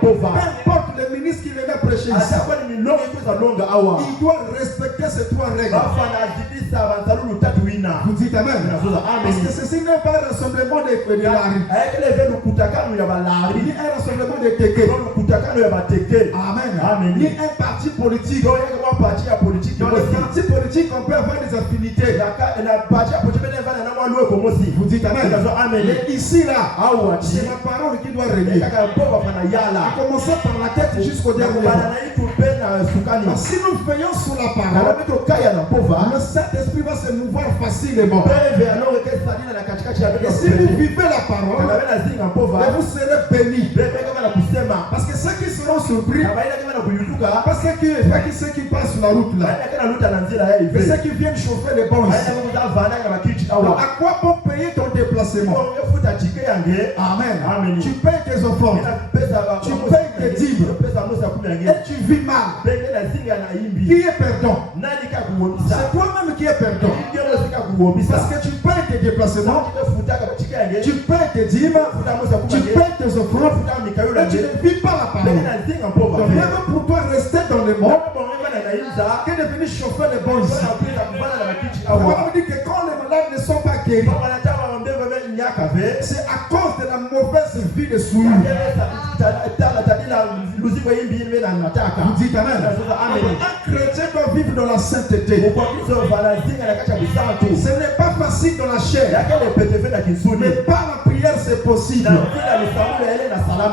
Peu importe le ministre qui venait prêcher ici, il doit respecter ces 3 règles. Vous dites Amen. Parce que ceci n'est pas un rassemblement de lari, ni un rassemblement de teke. Amen. Ni un parti politique. Dans les partis politiques, on peut avoir des affinités. Vous dites Amen. Mais ici, là, c'est la parole qui doit régner. A commencer par la tête jusqu'au dernier. Si nous veillons sur la parole, le Saint-Esprit va se mouvoir facilement. Et si vous vivez la parole, vous serez bénis. Parce que ceux qui seront surpris, parce que ceux qui passent sur la route là, et ceux qui viennent chauffer les bancs ici, donc à quoi bon payer ton déplacement? Amen. Tu payes tes offrandes, tu payes tes dîmes, et tu vis mal. Qui est perdant? C'est toi-même qui es perdant. Parce que tu payes tes déplacements, tu payes tes dîmes, tu payes tes offrandes, et tu ne vis pas la parole. Donc même pour toi rester dans le monde, que de venir chauffer les bons ici. On va dire que quand les malades ne sont pas guéris, c'est à cause de la mauvaise vie de souillure. Vous dites Amen. Un chrétien doit vivre dans la sainteté. Ce n'est pas facile dans la chair, mais par la prière c'est possible.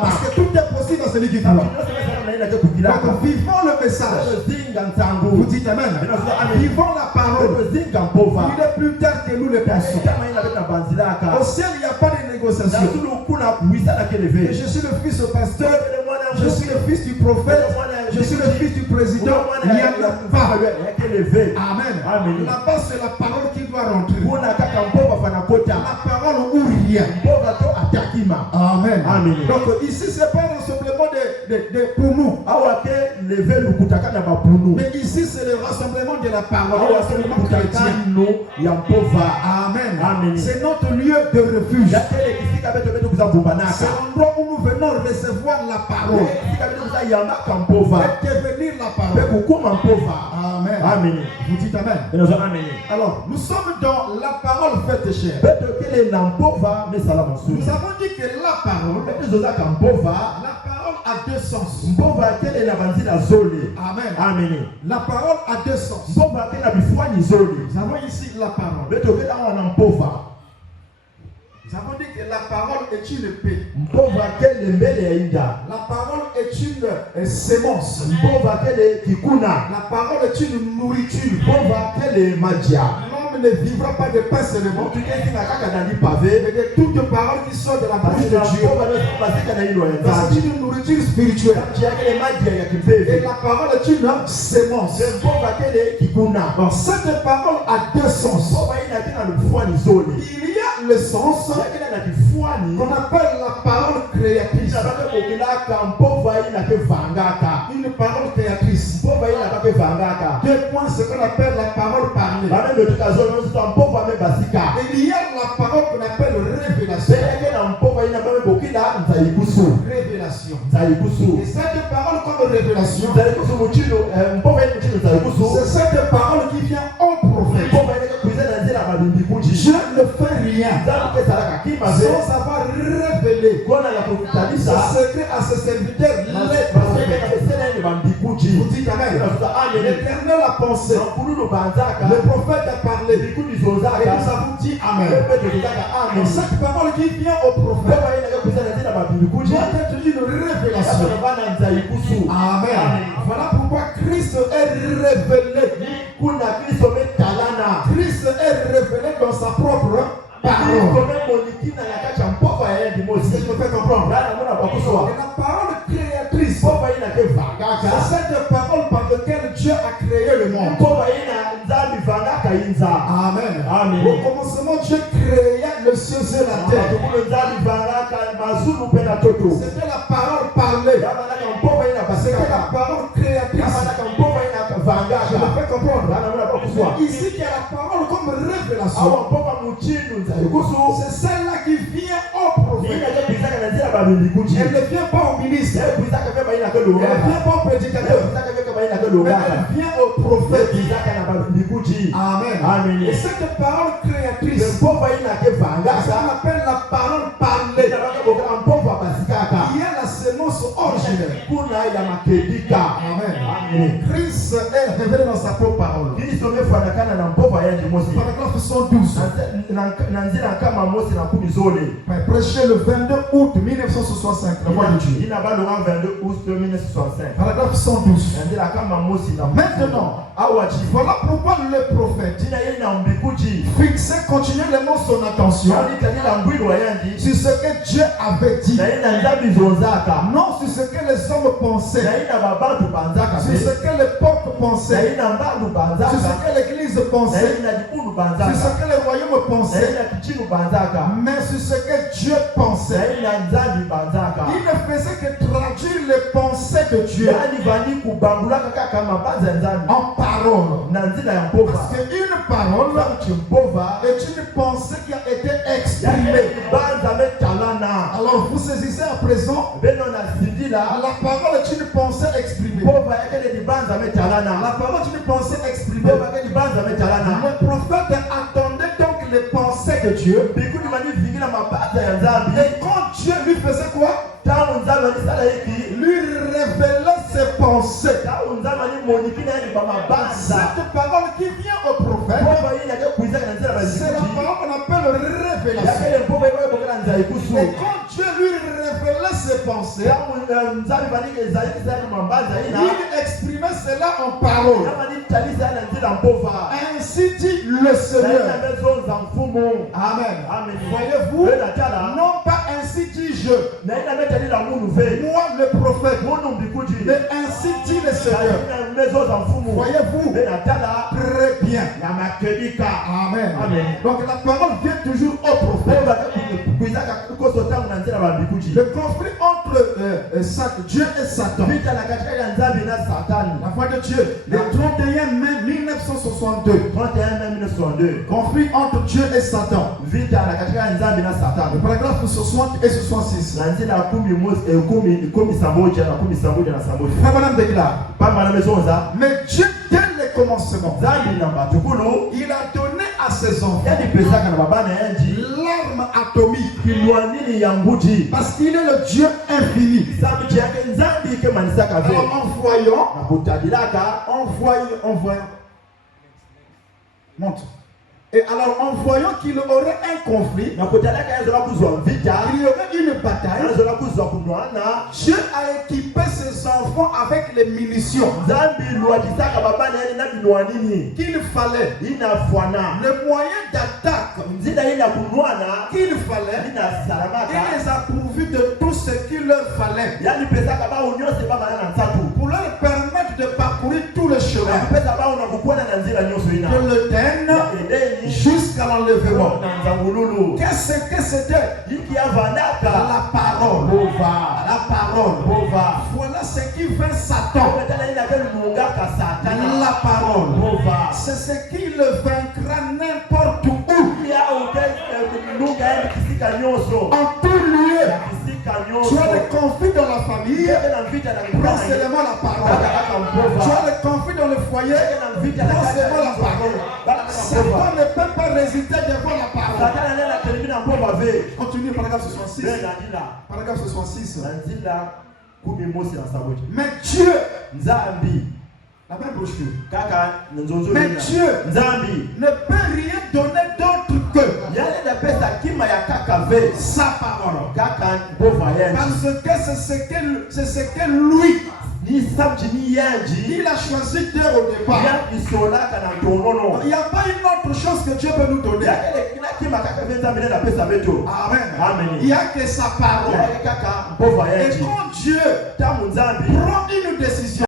Parce que tout est possible dans celui qui croit. Donc vivons le message. Vous dites Amen. Vivons la parole. Il est plus tard que nous le pensons. Au ciel il n'y a pas de négociation. Et je suis le fils du pasteur, je suis le fils du prophète, je suis le fils du président. Il n'y a pas. Amen. Là-bas c'est la parole qui doit rentrer. La parole ou rien. Amen. Donc ici c'est pas un rassemblement pour nous. Mais ici c'est le rassemblement de la parole. Le rassemblement chrétien. Amen. C'est notre lieu de refuge. C'est l'endroit où nous venons recevoir la parole. Et devenir la parole. Amen. Vous dites Amen. Alors, nous sommes dans la parole faite chair. Nous avons dit que la parole a 2 sens. Amen. La parole a 2 sens. Nous avons ici la parole. Nous avons dit que la parole est une paix. La parole est une sémence. La parole est une nourriture. L'homme ne vivra pas de pain seulement, mais de toute parole qui sort de la bouche de Dieu. C'est une nourriture spirituelle. Et la parole est une sémence. Donc cette parole a 2 sens. Il y a le sens qu'on appelle la parole créatrice. Une parole créatrice. 2 points, ce qu'on appelle la parole parlée. Et il y a la parole qu'on appelle révélation. Révélation. Et cette parole comme révélation, c'est cette parole qui vient au prophète. Je ne fais rien sans avoir révélé ce secret à ses serviteurs. Vous dites Amen. L'Éternel a pensé. Le prophète a parlé. Et nous avons dit Amen. Cette parole qui vient au prophète doit être une révélation. Amen. Voilà pourquoi Christ est révélé. Christ est révélé dans sa propre parole. Je me fais comprendre. Et la parole créatrice, c'est cette parole par laquelle Dieu a créé le monde. Amen. Au commencement, Dieu créa le ciel et la terre. C'était la parole parlée. C'était la parole créatrice. Je me fais comprendre. Ici, il y a la parole comme révélation. C'est celle-là qui vient au prophète. Elle ne vient pas au ministre. ministre. Elle vient au prédicateur. Elle vient au prophète. Amen. Amen. Et cette parole créatrice, qu'on appelle la parole parlée, qui est la sémence originelle. Amen. Christ est révélé dans sa propre parole. Paragraphe 112. Prêché le 22 août 1965. La voix de Dieu. Paragraphe 112. Maintenant, voilà pourquoi le prophète fixait continuellement son attention sur ce que Dieu avait dit, non sur ce que les hommes pensaient, sur ce que les peuples pensaient, sur ce que l'église pensait, sur ce que le royaume pensait, mais sur ce que Dieu pensait. Il ne faisait que traduire les pensées de Dieu en parole. Parce qu'une parole est une pensée qui a été exprimée. Alors vous saisissez à présent, la parole est une pensée exprimée. La parole est une pensée exprimée. Le prophète attendait donc les pensées de Dieu. Et quand Dieu lui faisait quoi? Lui révélait ses pensées. Cette parole qui vient au prophète, c'est la parole qu'on appelle révélation. Et quand Dieu lui révélait ses pensées, il exprimait cela en parole. Ainsi dit le Seigneur. Amen. Voyez-vous, non pas ainsi dit je, moi le prophète, mais ainsi dit le Seigneur. Voyez-vous, très bien. Amen. Donc la parole vient toujours au prophète. Le conflit entre Dieu et Satan, la foi de Dieu, le 31 mai 1962. Conflit entre Dieu et Satan. Le paragraphe 60 et 66. Mais Dieu, dès le commencement, il a donné à ses enfants l'arme atomique. Parce qu'il est le Dieu infini. Montre. Et alors, en voyant qu'il aurait un conflit, il y aurait une bataille, Dieu a équipé ses enfants avec les munitions qu'il fallait, le moyen d'attaque qu'il fallait. Il les a pourvus de tout ce qu'il leur fallait pour leur permettre de parcourir tout le chemin de l'Éden jusqu'à l'enlèvement. Qu'est-ce que c'était? La parole. La parole. Voilà ce qui fait Satan. La parole. C'est ce qui le vaincra n'importe où. En tout lieu. Tu as des conflits dans la famille, prends seulement la parole. Tu as des conflits dans le foyer, prends seulement la parole. Satan ne peut pas résister devant la parole. Continue, paragraphe 66. Paragraphe 66. Mais Dieu, la même brochure. Mais Dieu ne peut rien donner d'autre que sa parole. Parce que c'est ce que lui, il a choisi d'eux au départ. Il n'y a pas une autre chose que Dieu peut nous donner. Amen. Il n'y a que sa parole. Et quand Dieu prend une décision,